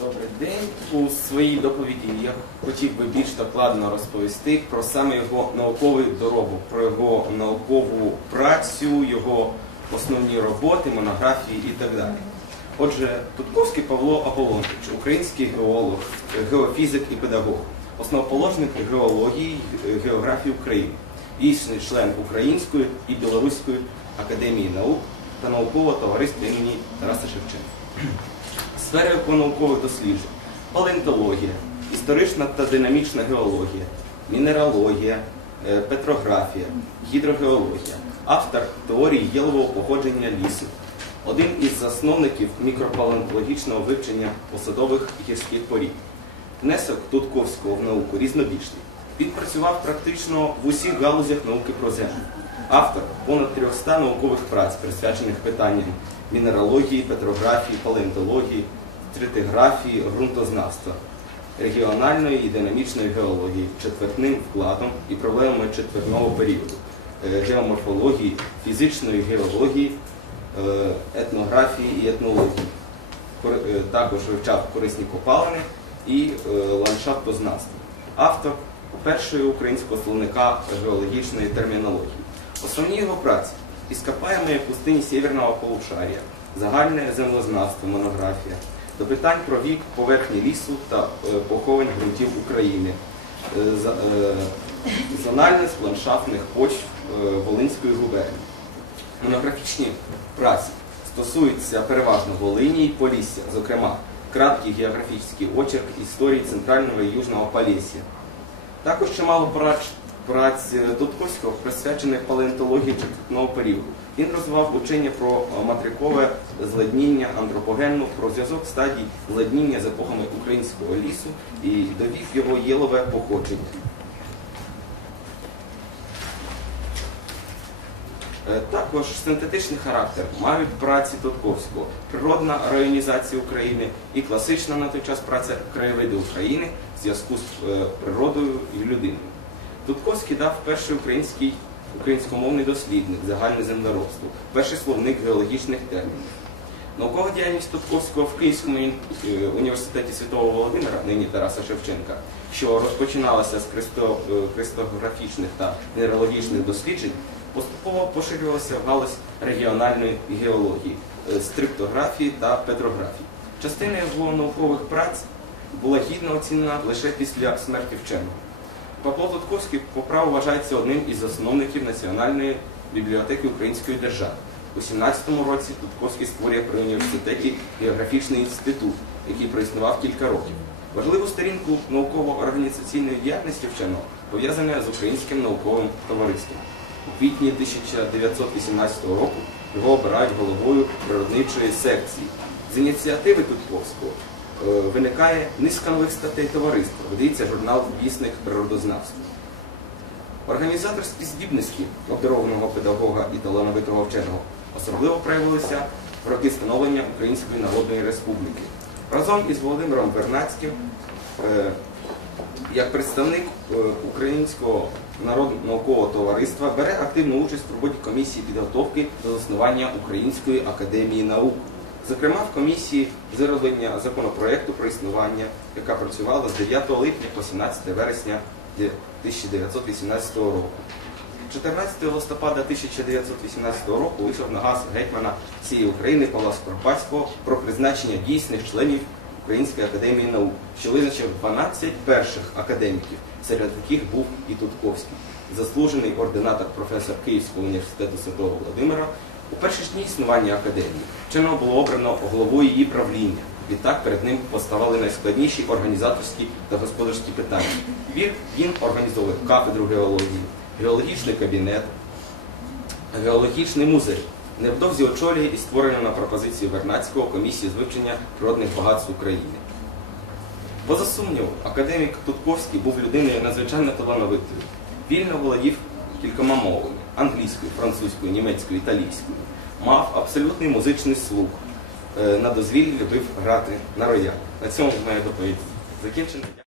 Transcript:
Добрий день. У своїй доповіді я хотів би більш докладно розповісти про саме його науковий доробок, про його наукову працю, його основні роботи, монографії і так далі. Отже, Тутковський Павло Аполлонович, український геолог, геофізик і педагог, основоположник геології, географії України, вічний член Української і Білоруської академії наук та наукового товариства імені Тараса Шевченка. Сфери наукових досліджень, палеонтологія, історична та динамічна геологія, мінералогія, е, петрографія, гідрогеологія, автор теорії єлового походження лісу, один із засновників мікропалеонтологічного вивчення посадових гірських порід. Внесок Тутковського в науку різнобічний. Він працював практично в усіх галузях науки про землю. Автор понад 300 наукових праць, присвячених питанням мінералогії, петрографії, палеонтології, тритиграфії, ґрунтознавства, регіональної і динамічної геології, четвертним вкладом і проблемами четвертного періоду, е, геоморфології, фізичної геології, е, етнографії і етнології. Е, Також вивчав корисні копалини і ландшафтознавство. Автор першої українського словника геологічної термінології. Основні його праці «Іскопаємої пустині Сєвєрного полушарія, загальне землезнавство, монографія, до питань про вік поверхні лісу та е, поховань ґрунтів України, е, е, зональність ландшафтних почв Волинської губернії. Монографічні праці стосуються переважно Волині і Полісся, зокрема, краткий географічний очерк історії Центрального і Южного Полісся. Також чимало праць е, Дудковського присвячених палеонтології четвертного періоду. Він розвивав учення про матрикове материкове зладніння антропогенну, про зв'язок стадій зладніння з епохами українського лісу і довів його єлове походження. Також синтетичний характер мають праці Тутковського, природна районізація України і класична на той час праця краєвиди України в зв'язку з е, природою і людиною. Тутковський дав перший український українськомовний дослідник загальне землеробство, перший словник геологічних термінів. Наукова діяльність Тутковського в Київському е, університеті Святого Володимира, нині Тараса Шевченка, що розпочиналася з е, та мінералогічних досліджень, поступово поширювалася в галузь регіональної геології, е, стриптографії та петрографії. Частина його наукових праць була гідно оцінена лише після смерті вченого. Павло Тутковський по праву вважається одним із засновників Національної бібліотеки Української держави. У 17-му році Тутковський створює при університеті географічний інститут, який проіснував кілька років. Важливу сторінку науково-організаційної діяльності вченого пов'язана з Українським науковим товариством. У квітні 1918 року його обирають головою природничої секції. З ініціативи Тутковського е, виникає низка нових статей товариства, видається журнал Вісник природознавства. Організаторські здібності обдарованого педагога і талановитого вченого особливо проявилися в роки становлення Української Народної Республіки. Разом із Володимиром Вернацьким, е, як представник е, Українського народного наукового товариства, бере активну участь в роботі комісії підготовки до заснування Української академії наук. Зокрема, в комісії з вироблення законопроекту про існування, яка працювала з 9 липня по 17 вересня 1918 року. 14 листопада 1918 року вийшов наказ гетьмана всієї України Павла Скоропадського про призначення дійсних членів Української академії наук, що визначив 12 перших академіків, серед яких був і Тутковський, заслужений ординатор професор Київського університету Святого Володимира. У перші ж дні існування академії вченого було обрано головою її правління. Відтак перед ним поставали найскладніші організаторські та господарські питання. Він, організовує кафедру геології, геологічний кабінет, геологічний музей. Невдовзі очолює і створення на пропозицію Вернацького комісії з вивчення природних багатств України. Поза сумніву, академік Тутковський був людиною надзвичайно талановитою. Вільно володів кількома мовами англійською, французькою, німецькою, італійською. Мав абсолютний музичний слух. Е, На дозвіллі любив грати на рояль. На цьому моя доповідь закінчена.